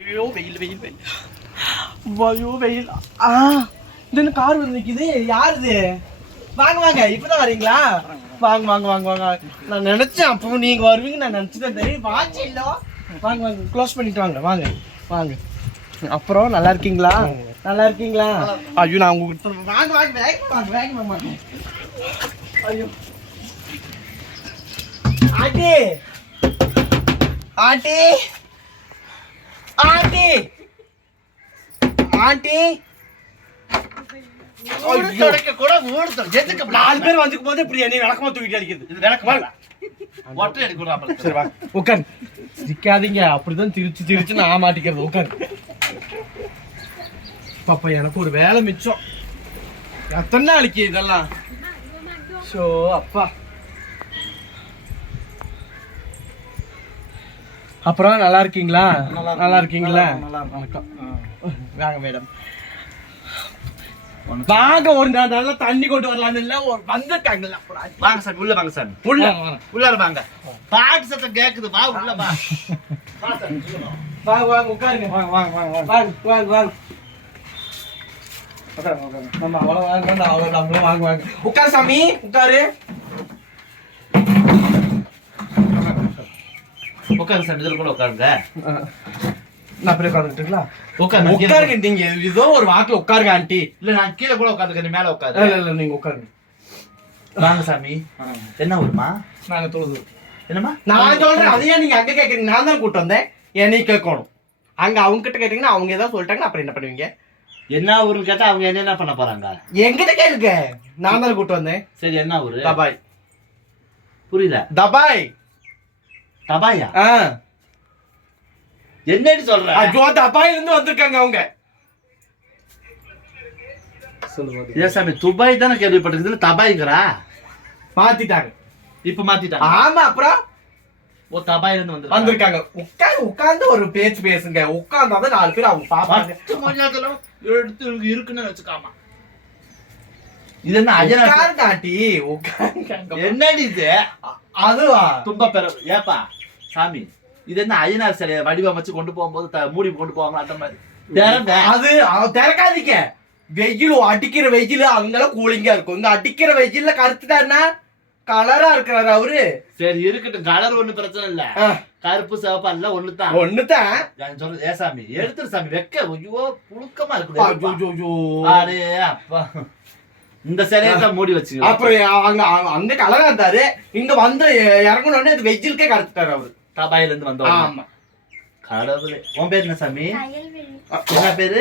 ஐயோ வெயில் வெயில் வெயில் ஐயோ வெயில் ஆ இந்த கார் வந்து நிற்கிது யார் இது வாங்க வாங்க இப்போதான் வரீங்களா? வாங்க வாங்க வாங்க வாங்க. நான் நினச்சேன் அப்போ நீங்கள் வருவீங்க நான் நினச்சிதான் தெரியும் வாட்ச் இல்லை. வாங்க வாங்க க்ளோஸ் பண்ணிட்டு வாங்க வாங்க வாங்க. அப்புறம் நல்லா இருக்கீங்களா? நல்லா இருக்கீங்களா? ஐயோ நான் உங்களுக்கு வாங்க வாங்க வேக வாங்க வேக வாங்க. ஐயோ. ஆட்டி ஆட்டி ஆண்டி. ஆண்டி. நாலு பேர் வந்துக்கும் போது இப்படி என்னை விளக்கமா தூக்கிட்டு அடிக்கிறது. இது விளக்கு வாங்க. ஒட்டை எடுக்கூடாம சரி வா. உட்கார் சிக்காதீங்க. அப்படிதான் திருச்சு திருச்சு நான் மாட்டிக்கிறது. உட்கார் பாப்பா எனக்கு ஒரு வேலை மிச்சம். எத்தனை நாளைக்கு இதெல்லாம்? ஷோ அப்பா. அப்புறம் நல்லா இருக்கீங்களா? நல்லா இருக்கீங்களா? வணக்கம். வாங்க மேடம் வாங்க ஒரு நல்லா தண்ணி கொண்டு வரலாம்னு இல்ல ஒரு வந்திருக்காங்கல்ல. வாங்க சாமி உள்ள வாங்க சாமி உள்ள. உள்ளார வாங்க. பாட்டு சத்தம் கேக்குது. வா உள்ள வா. வாங்க வாங்க உட்காருங்க. வாங்க வாங்க வாங்க வாங்க வாங்க வாங்க உட்காருங்க உட்காருங்க. நம்ம அவ்வளோ வாங்க அவ்வளோ வாங்க வாங்க. உட்காரு சாமி. உட்காரு. உட்காருங்க சாமி இதுல கூட உட்காருங்க. நான் அப்படியே உட்காந்துட்டுங்களா கீழே உட்காருங்க நீங்க ஏதோ ஒரு வாக்குல உட்காருங்க ஆண்டி. இல்ல நான் கீழே கூட உட்காந்துக்கிறேன் மேல உட்காரு. இல்ல இல்ல நீங்க உட்காருங்க. வாங்க சாமி. என்ன ஊருமா? நாங்க தொழுது. என்னம்மா? நான் சொல்றேன் அதையே நீங்க அங்க கேக்குறீங்க. நான் தான் கூட்டு வந்தேன். என்னை கேட்கணும். அங்க அவங்க கிட்ட கேட்டீங்கன்னா அவங்க ஏதாவது சொல்லிட்டாங்கன்னா அப்புறம் என்ன பண்ணுவீங்க? என்ன ஊருன்னு கேட்டா அவங்க என்ன என்ன பண்ண போறாங்க? என்கிட்ட கேளுங்க. நான் தான் கூட்டு வந்தேன். சரி என்ன ஊரு? தபாய். புரியல தபாய். தபாயா? ஆ. என்னடி சொல்ற? ஐயோ தபாயில இருந்து வந்திருக்காங்க அவங்க. சொல்லுங்க. ஏன் சாமி துபாய் தானே கேள்விப்பட்டிருக்குது? தபாய்ங்கிறா? மாத்திட்டாங்க. இப்ப மாத்திட்டாங்க. ஆமா அப்புறம்? ஓ தபாயில இருந்து வந்து வந்திருக்காங்க. உட்காந்து உட்கார்ந்து ஒரு பேச்சு பேசுங்க. உட்கார்ந்தாதான் நாலு பேர் அவங்க பாப்பாங்க. எடுத்து இருக்குன்னு வச்சுக்காமா? இது என்ன ஆண்டி உட்காருங்க. என்னடி இது? அதுவா? தும்ப பெற ஏப்பா? சாமி இது என்ன ஐயனார் சிலையை வடிவமைச்சு கொண்டு போகும்போது மூடி கொண்டு போவாங்க அந்த மாதிரி. அது திறக்காதீங்க. வெயில் அடிக்கிற வெயில் அங்கெல்லாம் கூலிங்கா இருக்கும். இங்க அடிக்கிற வெயில்ல கருத்துட்டாருன்னா கலரா இருக்கிறாரு அவரு. சரி இருக்கட்டும். கலர் ஒண்ணு பிரச்சனை இல்ல. கருப்பு சிவப்பு எல்லாம் ஒண்ணுதான். ஒண்ணுதான். நான் சொல்றது ஏ சாமி எடுத்துரு சாமி வெக்க. ஐயோ புழுக்கமா. அடே அப்பா. இந்த சிலையை தான் மூடி வச்சு அப்புறம் அங்க அங்க- கலரா இருந்தாரு. இங்க வந்து இறங்கணும் உடனே அது வெஜ்ஜிலுக்கே கருத்துட்டாரு அவரு. தபாயில இருந்து வந்தோம் ஆமா. கடவுளே. உன் பேர் என்ன சாமி? என்ன பேரு?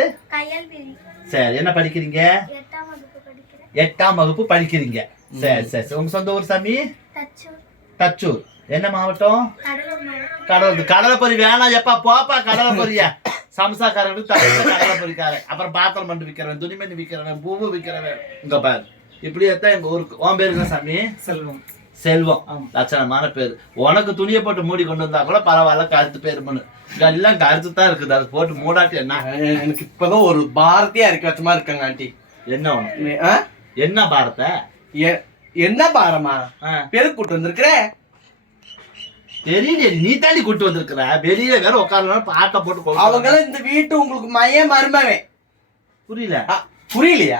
சரி என்ன படிக்கிறீங்க? எட்டாம் வகுப்பு படிக்கிறேன். எட்டாம் வகுப்பு படிக்கிறீங்க. சரி சரி சரி. உங்க சொந்த ஊர் சாமி? தச்சூர். தச்சூர். என்ன மாவட்டம்? கடவுள் கடலை பொறி வேணாம் எப்பா போப்பா கடலை பொரிய சம்சாக்காரன் தமிழ்ல கடலை பொறிக்காரன் அப்புறம் பாத்திரம் பண்ணி விற்கிறவன் துணிமணி விற்கிறவன் பூவு விற்கிறவன் இங்க பாரு. இப்படியே தான் எங்க ஊருக்கு. உன் பேரு என்ன சாமி? செல்வம். செல்வம். லட்சணமான பேர். உனக்கு துணியை போட்டு மூடி கொண்டு வந்தா கூட பரவாயில்ல கருத்து பேருமனு. எல்லாம் கருத்து தான் இருக்குது. அது போட்டு மூடாட்டி என்ன? எனக்கு இப்பதான் ஒரு பாரதியா இருக்க வச்ச மாதிரி இருக்காங்க ஆண்டி. என்ன ஆ? என்ன பாரத்தை எ- என்ன பாரமா? பெருக்கு கூட்டு வந்திருக்கிற? தெரியல நீ தாண்டி கூட்டு வந்திருக்கிற? வெளியே வேற உட்காரலாம் பாட்டை போட்டு. அவங்களும் இந்த வீட்டு உங்களுக்கு மைய மருமவன் புரியல. புரியலையா?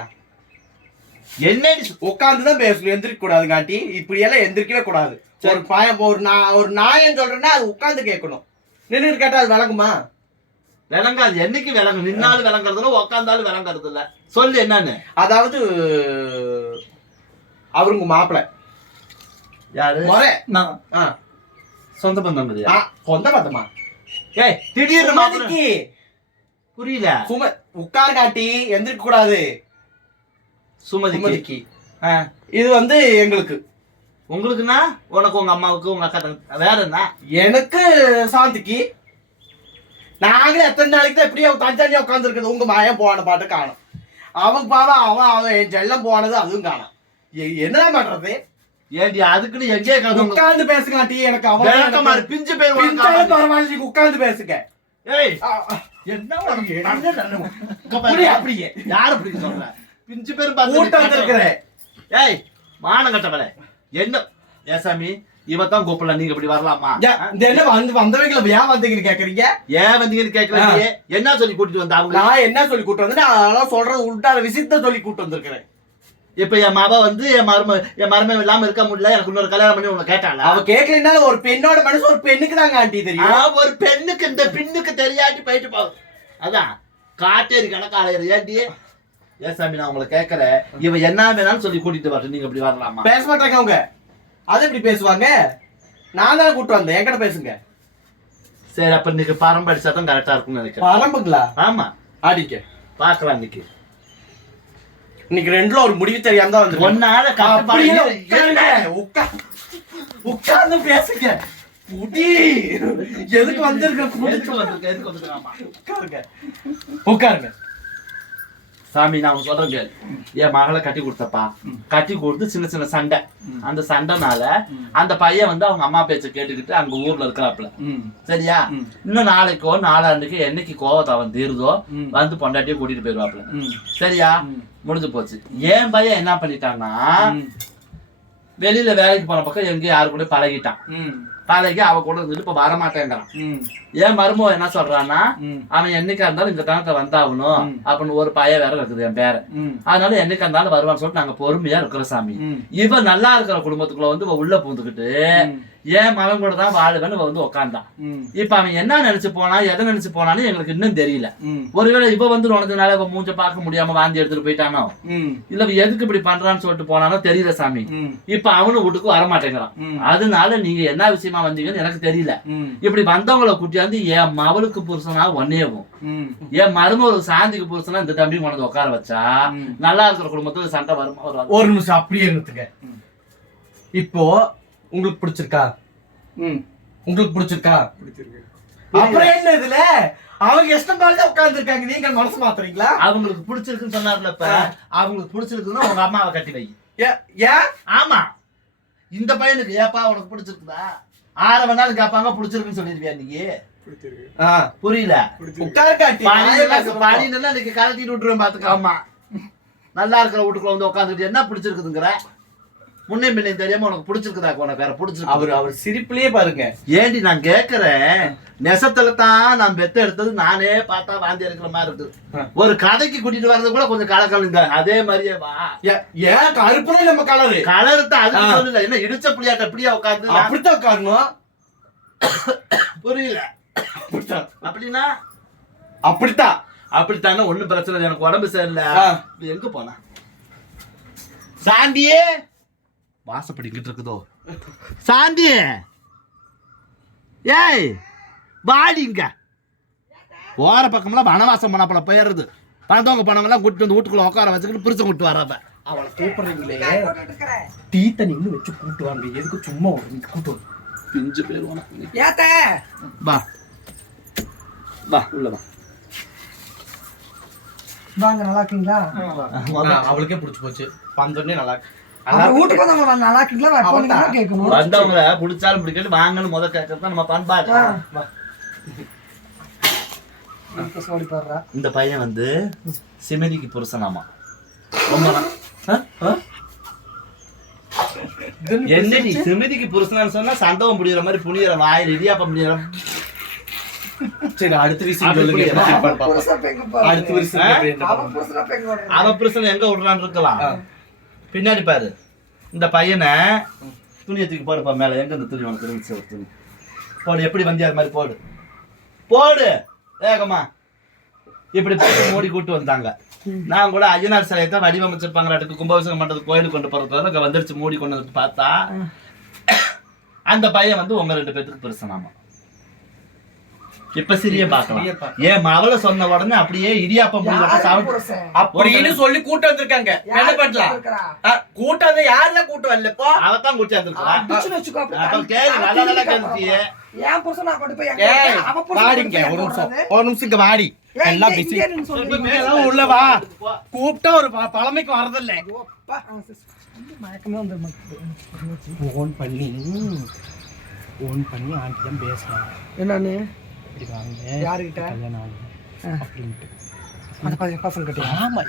என்னடி சொ- உட்காந்துதான் பேசணும் எந்திரிக்க கூடாதுங்க ஆண்டி இப்படி எல்லாம் எந்திரிக்கவே கூடாது ஒரு பயம் ஒரு நான் ஒரு நாயம் சொல்றேன்னா அது உட்கார்ந்து கேட்கணும். நின்று கேட்டா அது விளங்குமா? விளங்காது. என்னைக்கு விளங்கும்? நின்னாலும் விளங்குறதுல உக்காந்தாலும் விளங்குறது இல்ல. சொல்லு என்னன்னு. அதாவது அவருங்க மாப்பிள. யாரு? முறை. நான் ஆ, சொந்த பந்தம் சொந்த பத்தமா ஏய் திடீர்னு மாப்பிள்ளை- புரியல. சும உட்கார் காட்டி எந்திரிக்க கூடாது சுமதிக்கு. இது வந்து எங்களுக்கு. உங்களுக்குன்னா உனக்கு உங்க அம்மாவுக்கு உங்க அக்கா வேற என்ன? எனக்கு சாந்திக்கு. நாங்களே எத்தனை நாளைக்கு தான் இப்படியே தனித்தனியா உட்கார்ந்து இருக்குது உங்க மயம் போன பாட்டு காணும். அவன் பாவம் அவன் அவன் என் செல்லம் போனது அதுவும் காணும். எ- என்னதான் பண்றது? ஏண்டி அதுக்குன்னு எங்கே உட்கார்ந்து பேசுங்க ஆண்டி எனக்கு அவன் பிஞ்சு பேர் பிஞ்சாலும் பரவாயில்ல நீங்க உட்கார்ந்து பேசுங்க. ஏய். என்ன என்ன. அப்படியே அப்படியே. யார் அப்படி சொல்ற? பிஞ்சு பேர் கூட்டம் வந்திருக்கிறேன் ஏய் மானம் கட்டவளே என்ன? ஏசாமி இவ தான் கூப்பிடல. நீங்க இப்படி வரலாமா? என்ன வந்து வந்தவங்களை ஏன் வந்தீங்கன்னு கேக்குறீங்க? ஏன் வந்தீங்கன்னு நீ? என்ன சொல்லி கூட்டிட்டு வந்த அவங்க நான் என்ன சொல்லி கூட்டு வந்து அதெல்லாம் சொல்றது உள்டாத விஷயத்த சொல்லி கூட்டு வந்திருக்கிறேன். இப்ப என் மவ வந்து என் மரும என் மரும இல்லாம இருக்க முடியல. எனக்கு இன்னொரு கல்யாணம் பண்ணி உங்களை கேட்டாளா? அவ கேட்கலன்னா ஒரு பெண்ணோட மனசு ஒரு பெண்ணுக்கு தாங்க ஆண்டி தெரியும். ஒரு பெண்ணுக்கு இந்த பின்னுக்கு தெரியாட்டி போயிட்டு போகுது அதான் காட்டேரி கணக்காளையர் ஏண்டி? ஏன் சாமி நான் உங்களை கேட்கறேன் இவ என்ன வேணாலும் சொல்லி கூட்டிட்டு வரட்டும். நீங்க இப்படி வரலாமா? பேச மாட்டாங்க அவங்க. அது எப்படி பேசுவாங்க? நான் தானே கூட்டு வந்தேன். என்கிட்ட பேசுங்க. சரி அப்ப இன்னைக்கு பரம்பு அடிச்சா தான் கரெக்டா இருக்கும்னு நினைக்கிறேன். பரம்புங்களா? ஆமா. ஆடிக்க பாக்கலாம் இன்னைக்கு. இன்னைக்கு ரெண்டுல ஒரு முடிவு தெரியாம தான் வந்து ஒன்னால உட்கார்ந்து பேசுங்க. முடி எதுக்கு வந்திருக்க? எதுக்கு வந்திருக்க? எதுக்கு வந்திருக்க? ஆமா. உட்காருங்க. உட்காருங்க. சாமி நான் சொல்றேன் கேளு. என் மகளை கட்டி கொடுத்தப்பா. கட்டி கொடுத்து சின்ன சின்ன சண்டை. அந்த சண்டைனால அந்த பையன் வந்து அவங்க அம்மா பேச்ச கேட்டுக்கிட்டு அங்க ஊர்ல இருக்கிறாப்புல. சரியா? இன்னும் நாளைக்கோ நாளாண்டுக்கு என்னைக்கு கோவத்தை அவன் தீருதோ வந்து பொண்டாட்டியே கூட்டிட்டு போயிருவாப்புல சரியா? முடிஞ்சு போச்சு. என் பையன் என்ன பண்ணிட்டான்னா வெளியில வேலைக்கு போன பக்கம் எங்கேயும் யாரு கூட பழகிட்டான். பழகி அவ கூட இருந்துட்டு இப்ப வரமாட்டேங்கிறான். ஏன் மருமோ என்ன சொல்றான்னா அவன் என்னைக்கா இருந்தாலும் இந்த தனத்தை வந்தாகணும் அப்படின்னு ஒரு பையன் வேற இருக்குது என் பேர. அதனால என்னைக்கா இருந்தாலும் வருவான்னு சொல்லிட்டு நாங்க பொறுமையா இருக்கிறோம் சாமி. இவ நல்லா இருக்கிற குடும்பத்துக்குள்ள வந்து உள்ள பூந்துக்கிட்டு ஏன் மகன் கூட தான் வாழுவேன்னு வந்து உக்காந்தான். இப்ப அவன் என்ன நினைச்சு போனா எதை நினைச்சு போனான்னு எங்களுக்கு இன்னும் தெரியல. ஒருவேளை இவ வந்து உனதுனால இவ மூஞ்ச பார்க்க முடியாம வாந்தி எடுத்துட்டு போயிட்டானோ? இல்ல எதுக்கு இப்படி பண்றான்னு சொல்லிட்டு போனானோ தெரியல சாமி. இப்ப அவனும் வீட்டுக்கு வர மாட்டேங்கிறான் அதனால நீங்க என்ன விஷயமா வந்தீங்கன்னு எனக்கு தெரியல. இப்படி வந்தவங்கள கூட்டியாந்து என் மவளுக்கு புருஷனா ஒன்னேவும் என் மருமகளுக்கு சாந்திக்கு புருஷனா இந்த தம்பி கொண்டு உட்கார வச்சா நல்லா இருக்கிற குடும்பத்துல சண்டை வருமா ஒரு நிமிஷம் அப்படியே இருந்துங்க. இப்போ உங்களுக்கு பிடிச்சிருக்கா? உங்களுக்கு பிடிச்சிருக்கா? அப்புறம் என்ன இதுல? அவங்க இஷ்டம் போல உட்கார்ந்து இருக்காங்க நீங்க மனசு மாத்துறீங்களா? அவங்களுக்கு பிடிச்சிருக்குன்னு சொன்னார்ல இப்ப. அவங்களுக்கு பிடிச்சிருக்குன்னா உங்க அம்மாவை கட்டி வை. ஏ- ஏன் ஆமா. இந்த பையனுக்கு ஏப்பா உனக்கு பிடிச்சிருக்குதா? ஆற வேணாலும் கேட்பாங்க பிடிச்சிருக்குன்னு சொல்லிருவியா நீங்க ஆ, புரியல. பாடினா இன்னைக்கு கலட்டிட்டு விட்டுருவேன் பாத்துக்க. ஆமா. நல்லா இருக்கிற வீட்டுக்குள்ள வந்து உட்காந்துட்டு என்ன பிடிச்சிருக்குதுங்கிற? முன்னே பின்னே தெரியாம உனக்கு பிடிச்சிருக்குதா உனக்கு வேற பிடிச்சிருக்கு. அவர் அவர் சிரிப்புலயே பாருங்க. ஏண்டி நான் கேக்குறேன்? நெசத்துல தான் நான் பெத்த எடுத்தது நானே பார்த்தா வாந்தி எடுக்கிற மாதிரி இருக்கு. ஒரு கதைக்கு கூட்டிட்டு வர்றது கூட கொஞ்சம் கலக்கலுங்க அதே மாதிரியே வா. ஏ- ஏன் கருப்புல நம்ம கலரு? கலர் தான் அது. சொல்லல. என்ன இடிச்ச புளியாட்ட அப்படியே உட்காந்து அப்படித்தான் உட்காரணும். புரியல. அப்படின்னா? அப்படித்தான். அப்படித்தானே ஒண்ணும் பிரச்சனை இல்லை. எனக்கு உடம்பு சரியில்லை. எங்க போனா? சாந்தியே வாசப்படிக்கிட்டு இருக்குதோ? சாந்தி! ஏய் வாடிங்க போற பக்கம்லாம் வனவாசம் பண்ணப்பல போயிடுறது. பணத்தவங்க பணங்கள்லாம் கூட்டிட்டு வந்து வீட்டுக்குள்ள உட்கார வச்சுக்கிட்டு பிரிச்சு கூட்டு வர்றப்ப அவளை கூப்பிடுறீங்களே டீ தண்ணி இன்னும் வச்சு கூட்டு வாங்க. எதுக்கு சும்மா ஒரு நிமிஷம் கூட்டு வாங்க. பிஞ்சு போயிருவானா ஏத்த! வா. வா உள்ள வா. வாங்க நல்லா இருக்கீங்களா? அவளுக்கே பிடிச்சு போச்சு. வந்தோடனே நல்லா வீட்டுக்கு வந்தவங்க நல்லா இருக்கீங்களா? போனீங்கன்னா கேட்கணும்? வந்தவங்கள பிடிச்சாலும் பிடிக்கல வாங்கன்னு முத கேட்கறது நம்ம இந்த பையன் வந்து சிமதிக்கு புருஷனாமா ரொம்ப நா-? ஆ? என்னடி சிமதிக்கு புருஷனான்னு சொன்னா சந்தவம் புடிக்கிற மாதிரி புனியற வாயில் இடியாப்பம் புனியற சரி அடுத்த விஷயம் சொல்லுங்க. அடுத்த விஷயம். அவ புருஷன் எங்க விடுறான்னு இருக்கலாம். பின்னாடி பாரு. இந்த பையனை துணியை தூக்கி போடுப்பா மேல. எங்க இந்த துணி? உனக்கு இருந்துச்சு ஒரு துணி. போடு எப்படி வந்தியார் மாதிரி போடு. போடு. வேகமா. இப்படி போட்டு மூடி கூட்டு வந்தாங்க. நான் கூட ஐயனார் சிலையை தான் வடிவமைச்சிருப்பாங்களாட்டுக்கு கும்பாபிஷேகம் பண்றது கோயிலுக்கு கொண்டு போறது அங்க வந்துருச்சு. மூடி கொண்டு வந்து பார்த்தா அந்த பையன் வந்து உங்க ரெண்டு பேத்துக்கு பெருசனாமா இப்ப சிறிய பார்க்கலாம். ஏன் மவளை சொன்ன உடனே அப்படியே இடியாப்பம்? அப்படின்னு சொல்லி கூட்டு வந்திருக்காங்க. என்ன பண்ணலாம்? கூட்டம் வந்து யாரெல்லாம் கூட்டம் வரல இப்போ? அவதான் குடிச்சு வந்துருக்கா அடிச்சு வச்சுக்கோ, அப்படி அப்ப தள்ளி கேளு, நல்லா நல்லா தள்ளி கேளுச்சியே. என் புருஷனா கொண்டு போய் எங்க ஏய் வைக்க? அவன் புருஷனை வாடிங்க கொண்டு போய் ஒரு நிமிஷம். இங்க வாடி. எல்லாம் பிஸி உள்ள வா. கூப்பிட்டா ஒரு பழமைக்கு வரதில்ல மயக்கமே வந்து நமக்கு. ஓன் பண்ணி ஓன் பண்ணி ஆண்டி தான் பேசலாம் என்னன்னு இப்படி வாங்க யாருகிட்ட கல்யாணம் ஆகுது அப்படின்ட்டு.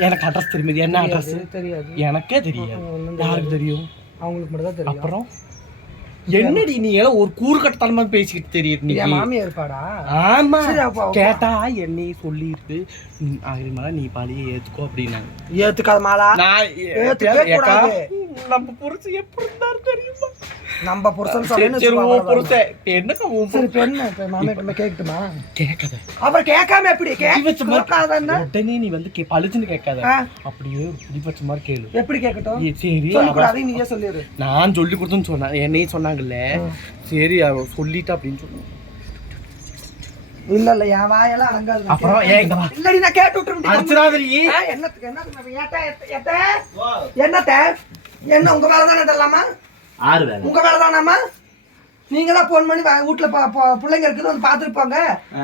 எனக்கு அட்ரஸ் தெரியுது என்ன அட்ரஸ் தெரியாது. எனக்கே தெரியாது. யாருக்கு தெரியும்? அவங்களுக்கு மட்டும் தான் தெரியும். அப்புறம்? என்னடி நீ எல்லாம் ஒரு கூறு கட்டத்தனமா பேசிக்கிட்டு தெரியுது நீ மாமியார் இருப்பாடா. ஆமா. கேட்டா என்னைய சொல்லிருக்கு ஆயிரமா நீ பழிய ஏத்துக்கோ அப்படின்னாங்க. ஏத்துக்காத மாலா. நான். நம்ம புருஷன் எப்படி இருந்தாரு தெரியுமா? நம்ம புருஷன் சரி, சொல்லி சரி, உன் புருஷன். என்னக்கா உன் புருஷன்? என்ன? மாமியார் கேட்கட்டுமா கேட்காத. அப்புறம் கேட்காம எப்படி? கேட்காதன்னா உடனே நீ வந்து கே- பளிச்சுன்னு கேட்காத. அப்படியே பிடிவச்ச மாதிரி கேளு. எப்படி கேட்கட்டும்? சரி சொல்லி நீயே சொல்லிடு நான் சொல்லி கொடுத்தேன்னு சொன்னேன் என்னையும் சொன்னாங்கல்ல? சரி அவ சொல்லிட்டா அப்படின்னு சொன்னேன் இல்ல இல்ல என் வாயெல்லாம் அடங்காது. அப்புறம். இல்லடி நான் கேட்டு என்னத்துக்கு ஏத்த என்னத்த? என்ன உங்க வேலை தானே இதெல்லாமா ஆறு வேலை. உங்க வேலை தானாமா? நீங்க தான் போன் பண்ணி வீட்டுல பிள்ளைங்க இருக்குது வந்து பாத்துட்டு போங்க.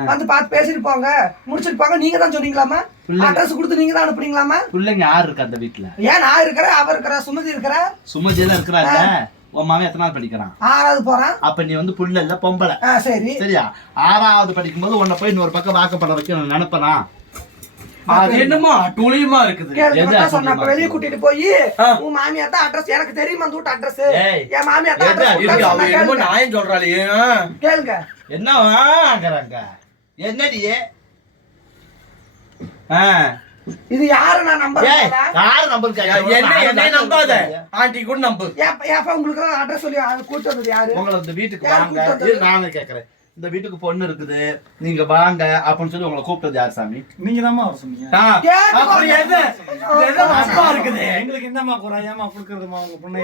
வந்து பார்த்து பேசிட்டு போங்க. முடிச்சிட்டு போங்க. நீங்க தான் சொன்னீங்களாமா அட்ரஸ் கொடுத்து நீங்க தான் அனுப்புறீங்களாமா பிள்ளைங்க யாரு இருக்கு அந்த வீட்டுல ஏன் நான் இருக்கிறேன் அவ இருக்கிறா சுமதி இருக்கிறா? இருக்கிறாங்க உன் மாமன் எத்தனை நாள் படிக்கிறான்? ஆறாவது போறான். அப்ப நீ வந்து புள்ள இல்ல பொம்பளை. சரி. சரியா? ஆறாவது படிக்கும்போது உன்னை போய் இன்னொரு பக்கம் வாக்கப்பட வைக்க நான் நினைப்பனா? என்னமா டூலியமா இருக்குது? சொன்ன வெளியே கூட்டிட்டு போய். உன் தான் அட்ரஸ் எனக்கு தெரியுமா அந்த வீட்டு அட்ரஸ். என் மாமியார் தான்? அட்ரஸ் கேளுங்க. நியாயம் சொல்றாளே. கேளுங்க. என்ன வாங்குறாங்க என்னடி ஆ. இது யாரு நான் நம்பர் ஏய், யாரு நம்பர் கேக்குறா? என்ன என்னை நம்பாத. ஆண்டி கூட நம்பு. ஏப்பா உங்களுக்கு அட்ரஸ் சொல்லி அது கூட்டு வந்தது யாரு? உங்களை இந்த வீட்டுக்கு வாங்க. நானே கேக்குறேன். இந்த வீட்டுக்கு பொண்ணு இருக்குது. நீங்க வாங்க அப்படின்னு சொல்லி உங்களை கூப்பிட்டது யார் சாமி? நீங்க தான் வர சொன்னீங்க. எங்களுக்கு என்னம்மா குறை? ஏமா கொடுக்கறதுமா உங்க பொண்ணு.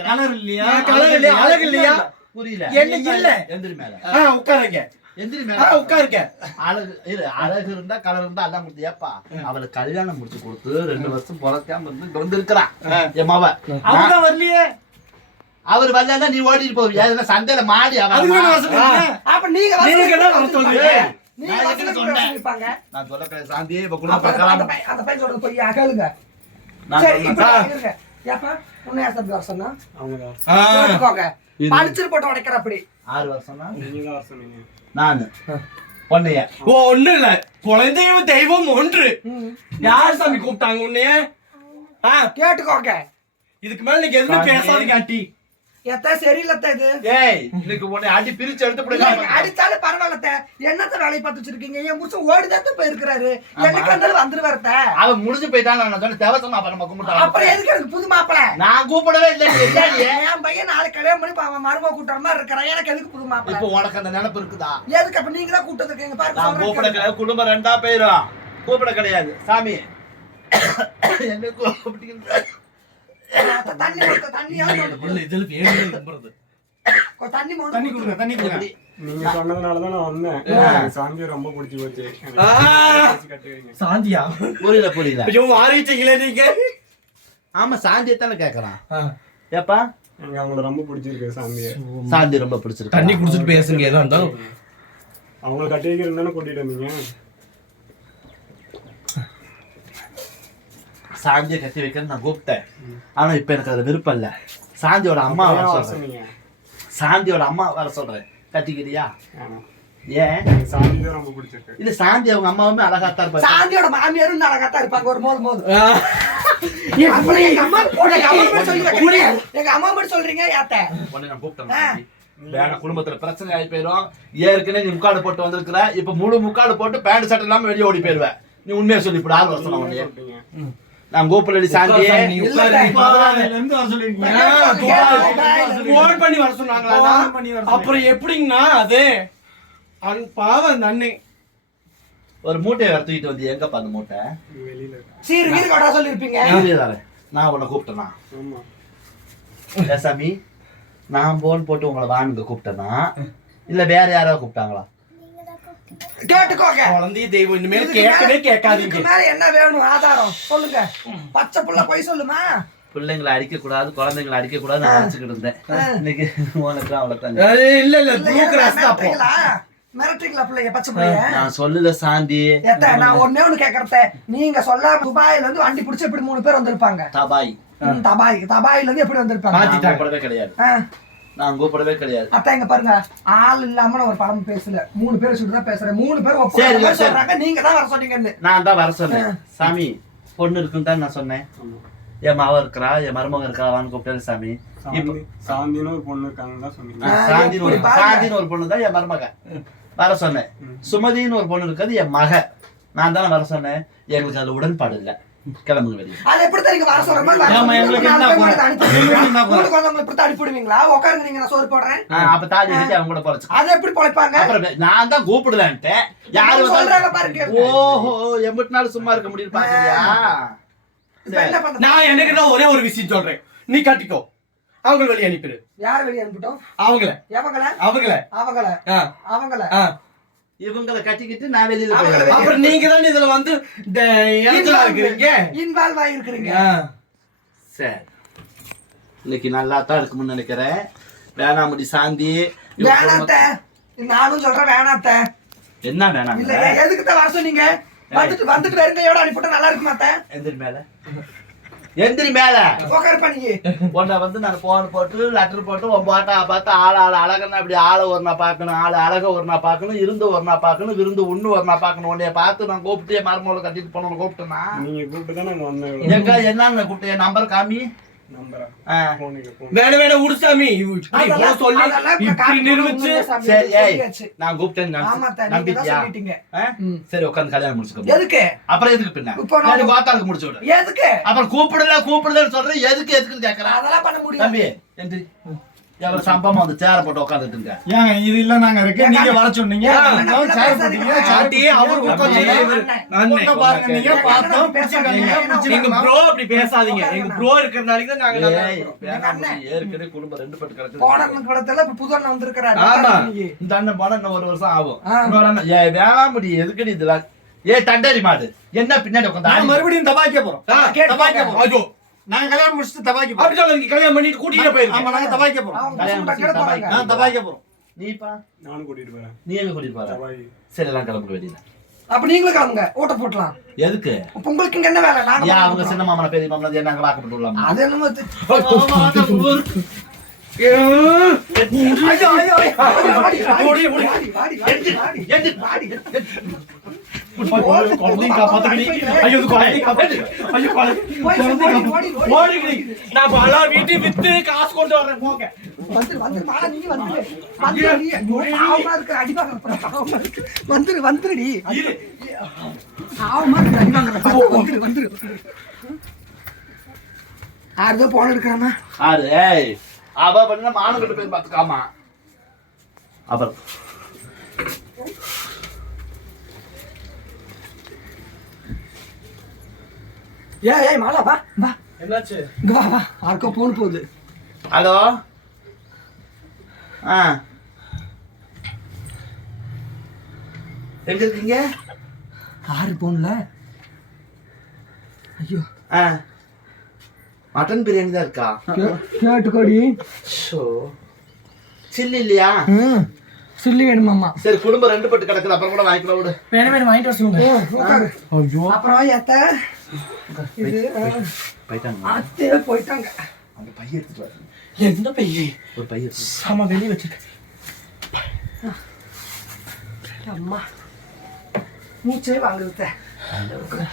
கலர் இல்லையா கலர் இல்லையா, அழகு இல்லையா? புரியல. என்ன இல்ல? எந்திரி மேல. உட்காருங்க. எந்திரி ஆ, மேல உட்காருங்க. அழகு இரு அழகு இருந்தா கலர் இருந்தா எல்லாம் கொடுத்து ஏப்பா. அவளுக்கு கல்யாணம் முடிச்சு கொடுத்து ரெண்டு வருஷம் பிறக்காம இருந்து இங்க வந்து இருக்கிறா என் மாவ. அவங்க வரலையே. அவர் வரலன்னா நீ ஓடிட்டு போவியா இதுல சண்டையில மாடி அப்ப நீங்க நான் சொல்லி சாந்தியே இப்ப அந்த பார்க்கலாம் நான் ஏப்பா உன்னை அவங்க உடைக்கிற அப்படி. ஆறு வருஷம்னா நீங்க தான் வர சொன்னீங்க. நானு. பொண்ணைய ஓ, ஒண்ணும் இல்ல. குழந்தையும் தெய்வம் ஒன்று. யார் சாமி கூப்பிட்டாங்க உன்னைய? ஆ, கேட்டுக்கோங்க. இதுக்கு மேல நீங்க எதுவுமே பேசாதீங்க ஆண்டி. எத்த சரியில்லத்த இது? ஏய் இன்னைக்கு உன்னை அடி பிரிச்சு எடுத்து அடிச்சாலும் பரவாயில்லத்த. என்னத்த வேலையை பார்த்து வச்சிருக்கீங்க? என் புருஷன் ஓடிதான் போயிருக்கிறாரு. எனக்கு இருந்தாலும் வந்துருவாருத்த? அவன் முடிஞ்சு போயிட்டான் நான் சொன்ன தேவசமா அப்ப நம்ம அப்புறம் எதுக்கு எனக்கு புது மாப்பிளை? நான் கூப்பிடவே இல்லை? என் பையன் நாளைக்கு கல்யாணம் பண்ணி அவன் மருமக கூட்டுற மாதிரி இருக்கிறான். எனக்கு எதுக்கு புது மாப்பிளை? இப்போ உனக்கு அந்த நினைப்பு இருக்குதா? எதுக்கு அப்ப நீங்க தான் வந்திருக்கீங்க? நான் பாருங்க கூப்பிட குடும்பம் ரெண்டா போயிரும். கூப்பிட கிடையாது. சாமி. என்ன கூப்பிட்டீங்க. நீங்க சொன்னதுனால தான் நான் வந்தேன். சாந்தியை ரொம்ப பிடிச்சி போச்சு. சாந்தியா? புரியல புரியல. ஐயோ மாறிட்டீங்களே நீங்க. ஆமா சாந்தியை தானே கேக்குறான். ஏப்பா? எனக்கு அவங்கள ரொம்ப பிடிச்சிருக்கு சாந்தியை. சாந்தி ரொம்ப பிடிச்சிருக்கு. தண்ணி குடிச்சிட்டு பேசுங்க எதா இருந்தாலும். அவங்கள கட்டி வைக்கிறேன்னு கூட்டிட்டு வந்தீங்க? சாந்தியை கட்டி வைக்கிறேன்னு நான் கூப்பிட்டேன். ஆனா இப்ப எனக்கு அது விருப்பம் இல்ல. சாந்தியோட அம்மா வர சொன்னீங்க. சாந்தியோட அம்மா வர சொல்றேன். கட்டிக்கிறியா. ஏன்? தான் இல்ல சாந்தி அவங்க அம்மாவுமே அழகாத்தான் இருப்பாங்க. சாந்தியோட மாமியாரும் அழகாத்தான் இருப்பாங்க. ஒரு மோது எங்க அம்மா எங்க அம்மா மட்டும் சொல்றீங்க ஏத்த உடனே நான் கூப்பிட்டேன் வேற குடும்பத்துல பிரச்சனை ஆகி போயிரும். ஏற்கனவே நீ முக்காடு போட்டு வந்திருக்கிற. இப்ப முழு முக்காடு போட்டு பேண்ட் ஷர்ட் இல்லாம வெளியே ஓடி போயிருவ. நீ உண்மையை சொல்லி இப்படி ஆறு வருஷம் உன்னைய நான் ஆ, கேளுங்க. போன் பண்ணி வர சொன்னாங்களா? அப்புறம் எப்படிங்கண்ணா அது? பாவம் அந்த அண்ணன் ஒரு மூட்டையை வர தூக்கிட்டு வந்து எங்கப்பா அந்த மூட்டை. சீரு கீரு கொடா சொல்லிருப்பீங்க. நான் உன்னை கூப்பிட்டேனா? சாமி நான் போன் போட்டு உங்களை வானுங்க கூப்பிட்டேனா? இல்ல வேற யாராவது கூப்பிட்டாங்களா? கேட்டுக்கோங்க. குழந்தைய தெய்வம் இனிமேல் கேட்கவே கேட்காதீங்க. மேல என்ன வேணும்? ஆதாரம். சொல்லுங்க. பச்சை புள்ள போய் சொல்லுமா? பிள்ளைங்களை அடிக்க கூடாது குழந்தைங்களை அடிக்க கூடாது நான் நினைச்சுக்கிட்டு இருந்தேன். இன்னைக்கு உனக்கு அவ்வளவுதான் இல்ல இல்ல இல்ல, ப்ளூ ஏன் கிராஸ் தான் அப்போ. மிரட்டுறீங்களா? மிரட்டுறீங்களா பிள்ளைய பச்சை நான் சொல்லல சாந்தி. ஏத்த நான் ஒண்ணே ஒண்ணு கேக்குறத நீங்க சொல்லாம துபாயில இருந்து வண்டி பிடிச்சு எப்படி மூணு பேர் வந்திருப்பாங்க. தபாய். தபாய். தபாயில இருந்து எப்படி வந்திருப்பாங்க? கிடையாது. நான் கூப்பிடவே கிடையாது. அத்தா இங்க பாருங்க. ஆள் இல்லாம நான் ஒரு படம் பேசல. மூணு பேர் சுட்டு தான் பேசுறேன். மூணு பேர் சரி. சொல்றாங்க நீங்க தான் வர சொன்னீங்கன்னு. நான் தான் வர சொன்னேன். சாமி பொண்ணு இருக்குன்னு தான் நான் சொன்னேன். என் மாவ இருக்கிறா என் மருமக இருக்கிறான்னு கூப்பிட்டாரு சாமி. சாந்தின்னு ஒரு பொண்ணு இருக்காங்கன்னு தான் சொன்னீங்க. சாந்தின்னு ஒரு. சாந்தின்னு பொண்ணு தான் என் மருமக வர சொன்னேன். சுமதின்னு ஒரு பொண்ணு இருக்கிறது என் மக நான் தானே வர சொன்னேன். எங்களுக்கு அதுல உடன்பாடு இல்ல. கிளம்புங்க வெளியே. அது எப்படி தெரியுங்க வர சொல்ற மாதிரி வர. எங்களுக்கு என்ன இப்படி உட்காருங்க நீங்க நான் சோறு போடுறேன். அப்ப கட்டி அவங்க கூட பொழைச்சு. அதை எப்படி பொழைப்பாங்க? நான் தான் கூப்பிடலான்ட்டேன் யாரு சொல்றாங்க பாருங்க ஓஹோ எம்பிட்டு நாள் சும்மா இருக்க முடியும் பாக்குறியா? நான் எனக்கு ஒரே ஒரு விஷயம் சொல்றேன். நீ கட்டிக்கோ. அவங்க வெளியே அனுப்பிடு. யார் வெளியே அனுப்பிட்டோம்? அவங்கள. எவங்கள? அவங்கள. அவங்கள. அவங்கள. ஆ. இவங்களை கட்டிக்கிட்டு நான் வெளியில போயிடுறேன் அப்புறம் நீங்க தான் இதுல வந்து இந்த இடத்துல இருக்கிறீங்க? இன்வால்வ் ஆகிருக்கிறீங்க. சரி இன்னைக்கு நல்லா தான் இருக்கும்னு நினைக்கிறேன். வேணாமுடி சாந்தி வேணாத்த. நானும் சொல்றேன் வேணாத்த. என்ன வேணாம்? இல்ல எதுக்கு தான் வர சொன்னீங்க? வந்துட்டு வந்துட்டு வெறுங்கையோட அனுப்பிவிட்டா நல்லா இருக்குமாத்த? எந்திரி மேல. எந்திரி மேல. உட்காருப்பா நீ உன்னை வந்து நான் போன் போட்டு லெட்டர் போட்டு உன் பாட்டா பார்த்து ஆள் ஆள் அழகன்னா அப்படி ஆளை ஒரு நான் பார்க்கணும் ஆள் அழக ஒரு நான் பார்க்கணும் இருந்து ஒரு நான் பார்க்கணும் விருந்து ஒண்ணு ஒரு நான் பார்க்கணும். உன்னைய பார்த்து நான் கூப்பிட்டு மருமகளை கட்டிட்டு போனோம் கூப்பிட்டேன்னா. நீங்க கூப்பிட்டு தான் எங்க என்னன்னு கூப்பிட்டு? என் நம்பர் காமி. வேண வேண உடுசாமி சொல்லி இப்படி நிரூபிச்சு சரி. நான் நம்பிட்டியா? உட்காந்து கல்யாணம் முடிச்சுக்கோ. எதுக்கு? அப்புறம் எதுக்கு பின்ன? நான் கோத்தாளுக்கு முடிச்சு விடு. எதுக்கு? அப்புறம் கூப்பிடல கூப்பிடலன்னு சொல்றேன் எதுக்கு எதுக்குன்னு கேக்குறேன் அதெல்லாம் பண்ண முடியாது. தம்பி சம்பவமா வந்து சேர போட்டு உட்காந்துட்டுங்க ஏங்க இது இல்ல நாங்க இருக்கு. நீங்க வர சொன்னீங்க. சேர். போட்டீங்க அவர் பாருங்க நீங்க பார்த்தோம். பிடிச்சிருக்கீங்க. எங்க ப்ரோ அப்படி பேசாதீங்க. எங்க ப்ரோ இருக்கிறனால தான் நாங்க நல்லா ஏய், இருக்கிறோம். வேணாம் ஏற்கனவே குடும்பம் ரெண்டு பட்டு கிடக்குது. போனர்னு படத்துல இப்ப புது அண்ணன் ஆமா. நீங்க. இந்த அண்ணன் போனா இன்னும் ஒரு வருஷம் ஆகும். வேணாம் முடி எதுக்குடி இதெல்லாம்? ஏ தண்டரி மாடு. என்ன பின்னாடி நான் உட்காந்து மறுபடியும் தபாய்க்க போறோம். தபாய்க்க. போறோம். நாங்க கல்யாணம் முடிச்சுட்டு தபாய்க்க போறோம். அப்படி சொல்லுங்க கல்யாணம் பண்ணிட்டு கூட்டிட்டு ஆமா, போயிருக்கோம் நாங்க தபாய்க்க போறோம். ஆ தபாய்க்க. போறோம். நீப்பா? நானும் கூட்டிட்டு போறேன். நீ எங்க கூட்டிட்டு போற? சரி எல்லாம் கிளம்புற வெளியில. அப்ப நீங்களும் கிளம்புங்க. ஓட்ட போட்டலாம். எதுக்கு? இப்ப உங்களுக்கு இங்க என்ன வேலை? நாங்க ஏன் அவங்க. சின்ன மாமன பெரிய மாமன என்ன அங்க வாக்கப்பட்டு விடலாமா அது என்னமோ நான் பல வீட்டு வித்து காசு கொண்டு வரேன் போங்க வந்துரு, வந்துரு, நீ வந்துரு. வந்துரு, இருக்கு, அடி வாங்குற இருக்கு. வந்துரு, வந்துருடி. இரு. இருக்கு, அடி வாங்குற வந்துரு, யாருதோ போன இருக்கிறாமா ஆறு அவ பண்ண மானம் கட்டு போய் பார்த்துக்காமா அப்புறம் ஏய் ஏய் மாலா வா வா. என்னாச்சு? இங்க வா வா. யாருக்கோ போன் போகுது. ஹலோ? ஆ. எங்க இருக்கீங்க? யாரு போன்ல ஐயோ. ஆ. மட்டன் பிரியாணி தான் இருக்கா? கேட்டுக்கோடி. ஷோ சில்லி இல்லையா? ம். சொல்லி வேணுமாமா சரி குடும்பம் ரெண்டு பட்டு கிடக்குது. அப்புறம் கூட வாங்கிக்கலாம் விடு. வேணும் வேணும் வாங்கிட்டு வர சொல்லுங்க. ஐயோ. அப்புறம் ஏத்த. இது போயிட்டாங்க. அத்தே போயிட்டாங்க. அந்த பையன் எடுத்துட்டு வர என்ன பையன் ஒரு பையன் எடுத்துட்டு ஆமா வெளியே வச்சிருக்கேன் அம்மா. மூச்சே வாங்குறது. போய்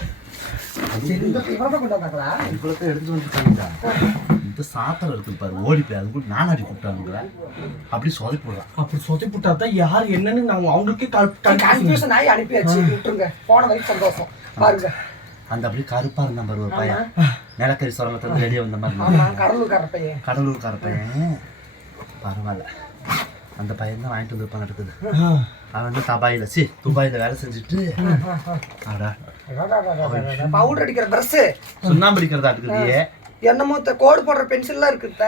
அப்படி சொதப்பி விடுறான் அப்படி சொத்தி புட்டா தான் யார் என்னன்னு நான் அவங்களுக்கே கால் கன்ஃபியூஷன். ஆகி அனுப்பியாச்சு. விட்டுருங்க. போன வரைக்கும் சந்தோஷம். பாருங்க. அந்த அப்படியே கருப்பா இருந்தா பாரு ஒரு பையன். நிலக்கரி சுரங்கத்துல வெளியே வந்த மாதிரி ஆமா கடலூர்கார பையன். கடலூர்கார பையன். பரவாயில்ல. அந்த பையன் தான் வாங்கிட்டு வந்திருப்பான் இருக்குது அவன் வந்து தபாயில சி துபாயில வேலை செஞ்சுட்டு அடா. பவுடர் அடிக்கிற ட்ரெஸ் சுண்ணாம்பு அடிக்கிறதா இருக்குது என்னமோ கோடு போடுற பென்சில்லாம் இருக்குத.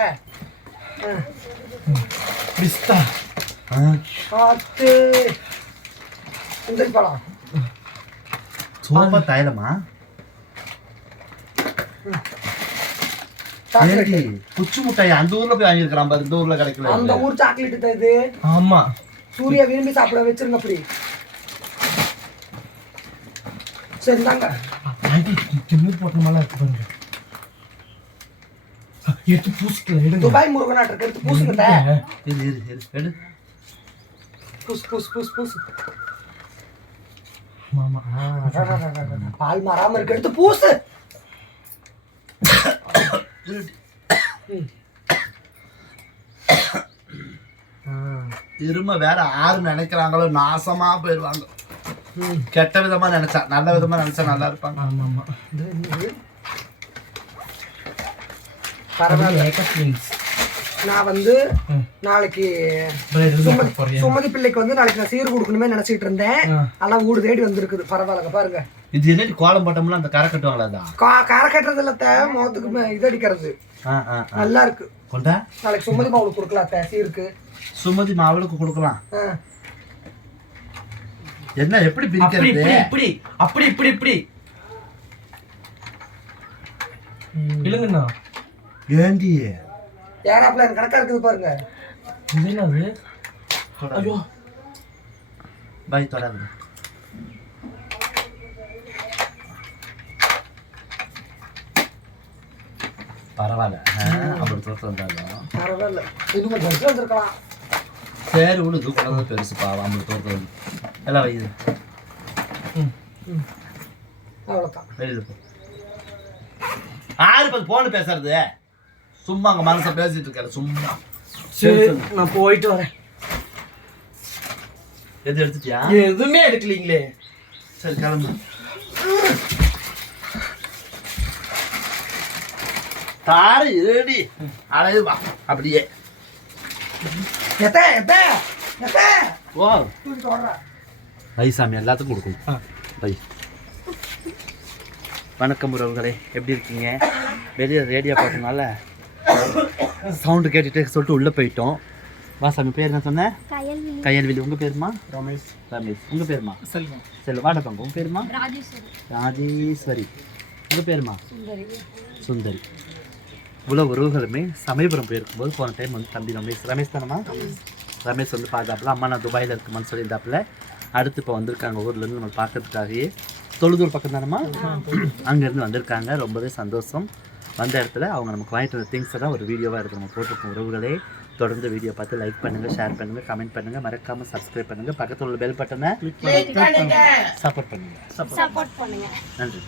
பிஸ்தா. பார்த்து சுந்தரி பழம் சோப்பா தைலமா? குச்சி முட்டாய் அந்த ஊர்ல போய் வாங்கியிருக்கிறான் பாரு இந்த ஊர்ல கிடைக்கல அந்த ஊர் சாக்லேட் தான் இது ஆமா சூர்யா விரும்பி சாப்பிட வச்சிருங்க அப்படி சரி தாங்க ஆண்டி தின்னு போட்ட மாதிரி இருக்கு பாருங்க எடுத்து பூசிக்கல எடுங்க துபாய் முருகனாட்டு எடுத்து பூசுங்க தே. இரு இரு இரு எடு பூசு பூசு பூசு பூசு மாமா பால் மாறாம இருக்கு எடுத்து பூசு திரும்ப வேற யாரு நினைக்கிறாங்களோ நாசமா போயிடுவாங்க. கெட்ட விதமா நினைச்சா நல்ல விதமா நினைச்சா நல்லா இருப்பாங்க. ஆமா ஆமா பரவாயில்ல நான் வந்து நாளைக்கு சுமதி சுமதி பிள்ளைக்கு வந்து நாளைக்கு நான் சீர் கொடுக்கணுமே நினைச்சிட்டு இருந்தேன். எல்லாம் வீடு தேடி வந்திருக்குது. பரவாயில்லங்க பாருங்க. இது என்னடி கோலம் போட்டோம்ல அந்த கரை கட்டுவாங்களா கரை கட்டுறது இல்ல அத்தை, முகத்துக்கு இது அடிக்கிறது. நல்லா இருக்கு. கொண்டா? நாளைக்கு சுமதி மாவுளுக்கு கொடுக்கலாம் அத்தை, சீருக்கு. சுமதி மாவளுக்கு கொடுக்கலாம். என்ன எப்படி அப்படி பிரிக்கிறது இப்படி இப்படி. அப்படி இப்படி இப்படி. இல்லைங்கண்ணா ஏண்டி எனக்கு கணக்கா இருக்குது பாருங்க. என்னது? ஐயோ. பை தொடாது பரவாயில்ல. அப்படி தோற்று வந்தாலும். பரவாயில்ல. இன்னும் வந்திருக்கலாம். சரி விடு தூக்கம் பெருசு பாவம். அப்படி தோற்று வந்து. எல்லாம் வையுது அவ்வளவுதான். வெளியில போ. ஆறு பத்து பேசுறது. சும்மா அங்க மனசை பேசிட்டு இருக்காரு சும்மா சரி நான் போயிட்டு வரேன் எது எடுத்துட்டியா எதுவுமே எடுக்கலீங்களே சரி கிளம்பு தாரு ஏடி அழகு வா அப்படியே எத்த எத்த எத்த ஓ வை சாமி எல்லாத்துக்கும் கொடுக்கும் வை வணக்கம் உறவுகளே எப்படி இருக்கீங்க வெளியே ரேடியோ பார்த்தனால சவுண்டு கேட்டுட்டு சொல்லிட்டு உள்ளே போயிட்டோம். வா சாமி பேர் என்ன சொன்னேன் கயல்விழி. கையல்விழி. உங்கள் பேருமா? ரமேஷ். ரமேஷ். உங்கள் பேருமா? செல்வம். செல்வ வாடப்பங்க உங்கள் பேருமா? ராஜேஸ்வரி. உங்கள் பேருமா? சுந்தரி. சுந்தரி. இவ்வளோ உறவுகளுமே சமயபுரம் போயிருக்கும்போது போன டைம் வந்து தம்பி ரமேஷ். ரமேஷ் தானம்மா? ரமேஷ். வந்து பார்த்தாப்புல அம்மா நான் துபாயில் இருக்குமான்னு சொல்லியிருந்தாப்புல. அடுத்து இப்போ வந்திருக்காங்க ஊர்லேருந்து நம்ம பார்க்கறதுக்காகவே. தொழுதூர் பக்கம் தானம்மா? அங்கேருந்து வந்திருக்காங்க. ரொம்பவே சந்தோஷம். வந்த இடத்துல அவங்க நமக்கு வாங்கிட்டு வந்த திங்ஸை தான் ஒரு வீடியோவாக எடுத்து நம்ம போட்டிருக்கோம் உறவுகளே தொடர்ந்து வீடியோ பார்த்து லைக் பண்ணுங்கள் ஷேர் பண்ணுங்கள் கமெண்ட் பண்ணுங்கள் மறக்காமல் சப்ஸ்கிரைப் பண்ணுங்கள் பக்கத்தில் உள்ள பெல் பட்டனை சப்போர்ட் பண்ணுங்கள் சப்போர்ட் பண்ணுங்க. நன்றி.